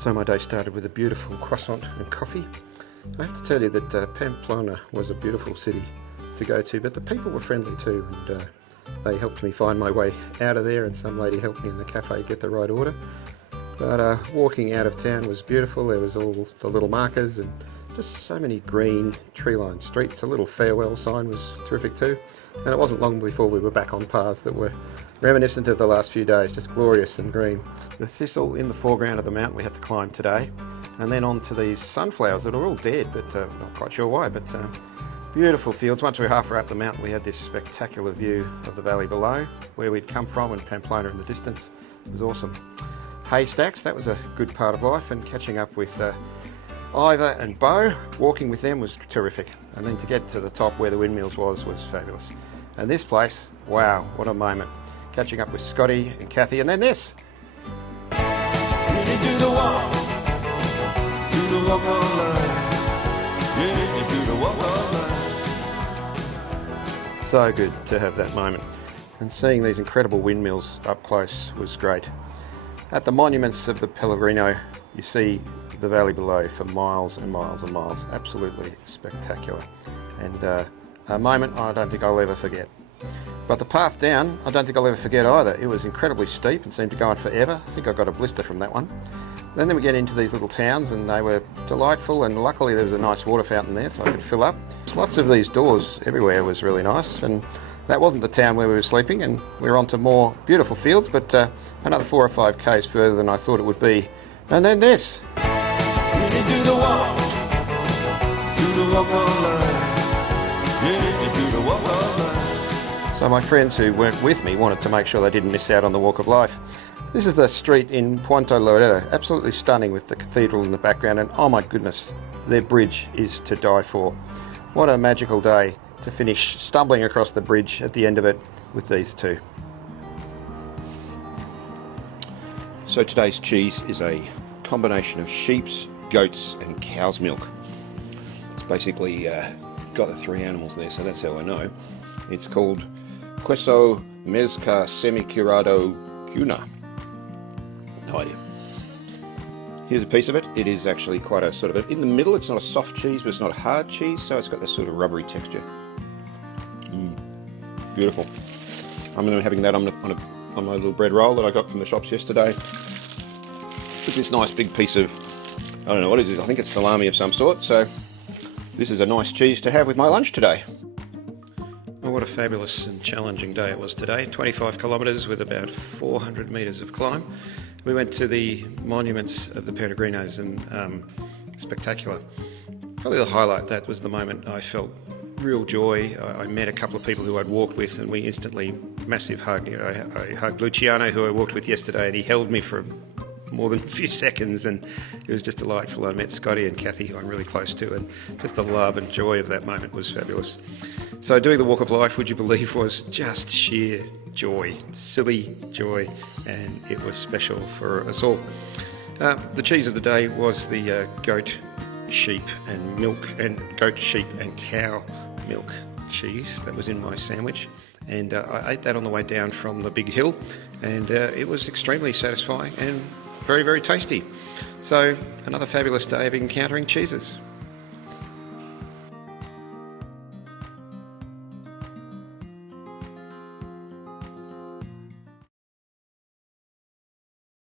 So my day started with a beautiful croissant and coffee. I have to tell you that Pamplona was a beautiful city to go to, but the people were friendly too, and they helped me find my way out of there, and some lady helped me in the cafe get the right order. But walking out of town was beautiful. There was all the little markers and just so many green tree-lined streets. A little farewell sign was terrific too. And it wasn't long before we were back on paths that were reminiscent of the last few days, just glorious and green. The thistle in the foreground of the mountain we had to climb today, and then on to these sunflowers that are all dead, but not quite sure why, but beautiful fields. Once we were halfway up the mountain, we had this spectacular view of the valley below, where we'd come from, and Pamplona in the distance. It was awesome. Haystacks, that was a good part of life, and catching up with Ivor and Bo, walking with them was terrific. And then to get to the top where the windmills was fabulous. And this place, wow, what a moment. Catching up with Scotty and Kathy, and then this. So good to have that moment. And seeing these incredible windmills up close was great. At the monuments of the Pellegrino, you see the valley below for miles and miles and miles. Absolutely spectacular. And a moment I don't think I'll ever forget. But the path down, I don't think I'll ever forget either. It was incredibly steep and seemed to go on forever. I think I got a blister from that one. Then we get into these little towns, and they were delightful, and luckily there was a nice water fountain there so I could fill up. Lots of these doors everywhere was really nice, and that wasn't the town where we were sleeping, and we were on to more beautiful fields, but another 4 or 5 k's further than I thought it would be. And then this. So my friends who weren't with me wanted to make sure they didn't miss out on the walk of life. This is the street in Puente, absolutely stunning with the cathedral in the background, and oh my goodness, their bridge is to die for. What a magical day to finish stumbling across the bridge at the end of it with these two. So today's cheese is a combination of sheep's, goat's and cow's milk. It's basically got the 3 animals there, so that's how I know. It's called Queso Mezca Semicurado Cuna. No idea. Here's a piece of it. It is actually quite a sort of, in the middle it's not a soft cheese, but it's not a hard cheese, so it's got this sort of rubbery texture. Beautiful. I'm going to be having that on my little bread roll that I got from the shops yesterday. With this nice big piece of, I don't know what is it, I think it's salami of some sort, so this is a nice cheese to have with my lunch today. Oh, what a fabulous and challenging day it was today. 25 kilometres with about 400 metres of climb. We went to the monuments of the Peregrinos, and spectacular. Probably the highlight, that was the moment I felt real joy. I met a couple of people who I'd walked with, and we instantly, massive hug. I hugged Luciano, who I walked with yesterday, and he held me for more than a few seconds, and it was just delightful. I met Scotty and Kathy, who I'm really close to, and just the love and joy of that moment was fabulous. So doing the walk of life, would you believe, was just sheer joy, silly joy, and it was special for us all. The cheese of the day was the goat, sheep and milk, and goat, sheep and cow milk cheese that was in my sandwich. And I ate that on the way down from the big hill, and it was extremely satisfying and very, very tasty. So another fabulous day of encountering cheeses.